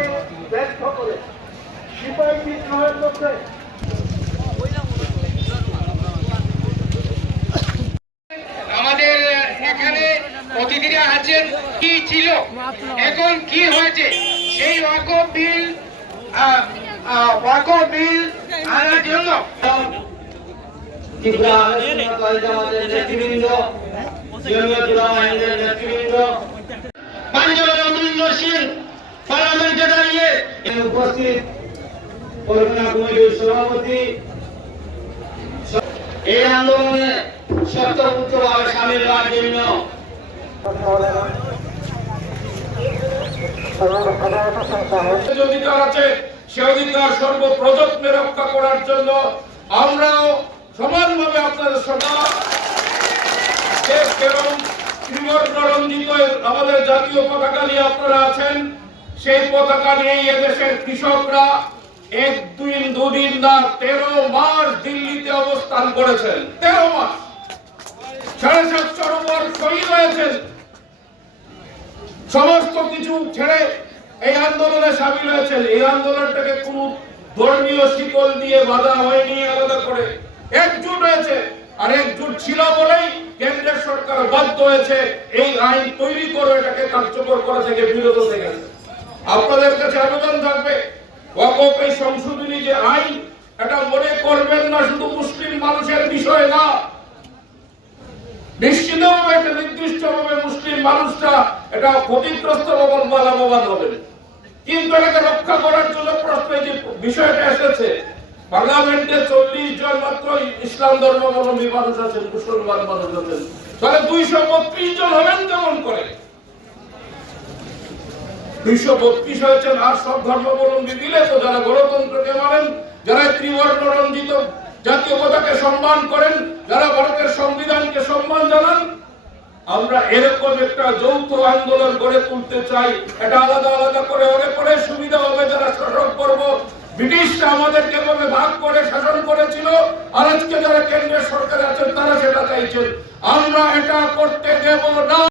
তাকে ব্যর্থ করে সিপাহী বিদ্রোহের মধ্যে আমাদের এখানে অতিথিরা আছেন, কি ছিল এখন কি হয়েছে সেই ওয়াকফ বিল আনার জন্য ত্রিপুরা জামাতের নেতৃবৃন্দ, জমিয়ত উলামায়ের নেতৃবৃন্দ, পাঞ্জাবের সিং পার্লামেন্টে দাঁড়িয়ে উপস্থিত পরগনা কমিটির সভাপতি এই আন্দোলনে শক্তপুত্রভাবে সামিল হওয়ার জন্য যে অধিকার আছে সে অধিকার সর্বপ্রযত্নে রক্ষা করার জন্য আমরাও সমানভাবে আপনাদের সঙ্গে ত্রিবর্ণরঞ্জিত আমাদের জাতীয় পতাকা নিয়ে আপনারা আছেন। সেই পতাকা নিয়ে এদেশের কৃষকরা দুদিন না 13 মাস দিল্লিতে অবস্থান করেছেন। 13 মাস 750 উপর শহীদ হয়েছেন। সমস্ত কিছু ছেড়ে এই আন্দোলনে সামিল হয়েছেন। এই আন্দোলনটাকে কোন ধর্মীয় শিকল দিয়ে বাধা হয়নি, আলাদা করে একজুট হয়েছে। আর একজুট ছিল বলেই কেন্দ্রের সরকার বাধ্য হয়েছে এই আইন তৈরি করে এটাকে কার্যকর করা থেকে বিরত থেকে। আপনাদের কাছে আবেদন থাকবে, ওয়াকফ এই সংশোধনী যে আইন, এটা মনে করবেন না শুধু মুসলিম মানুষের বিষয় না। নিশ্চিতভাবে একটা নির্দিষ্টভাবে মুসলিম মানুষরা এটা ক্ষতিগ্রস্ত বা লাভবান হবেন, কিন্তু এটাকে রক্ষা করার জন্য প্রশ্নে যে বিষয়টা এসেছে, পার্লামেন্টে 40 জন মাত্র ইসলাম ধর্মাবলম্বী মানুষ আছেন, মুসলমান মানুষ আছেন, তাহলে 232 জন হবেন কেমন করে? 232 হয়েছেন। আর সব ধর্মাবলম্বী দিলে তো যারা গণতন্ত্রকে মানেন, যারা ত্রিবর্ণরঞ্জিত জাতীয় পতাকাকে সম্মান করেন, যারা ভারতের সংবিধানকে সম্মান জানান, আমরা এরকম একটা যৌথ আন্দোলন গড়ে তুলতে চাই। এটা আলাদা আলাদা করে অনেক করে সুবিধা হবে যারা শাসন করব। ব্রিটিশরা আমাদেরকে ভাবে ভাগ করে শাসন করেছিল, আর আজকে যারা কেন্দ্রের সরকারে আছেন তারা সেটা চাইছেন। আমরা এটা করতে দেব না।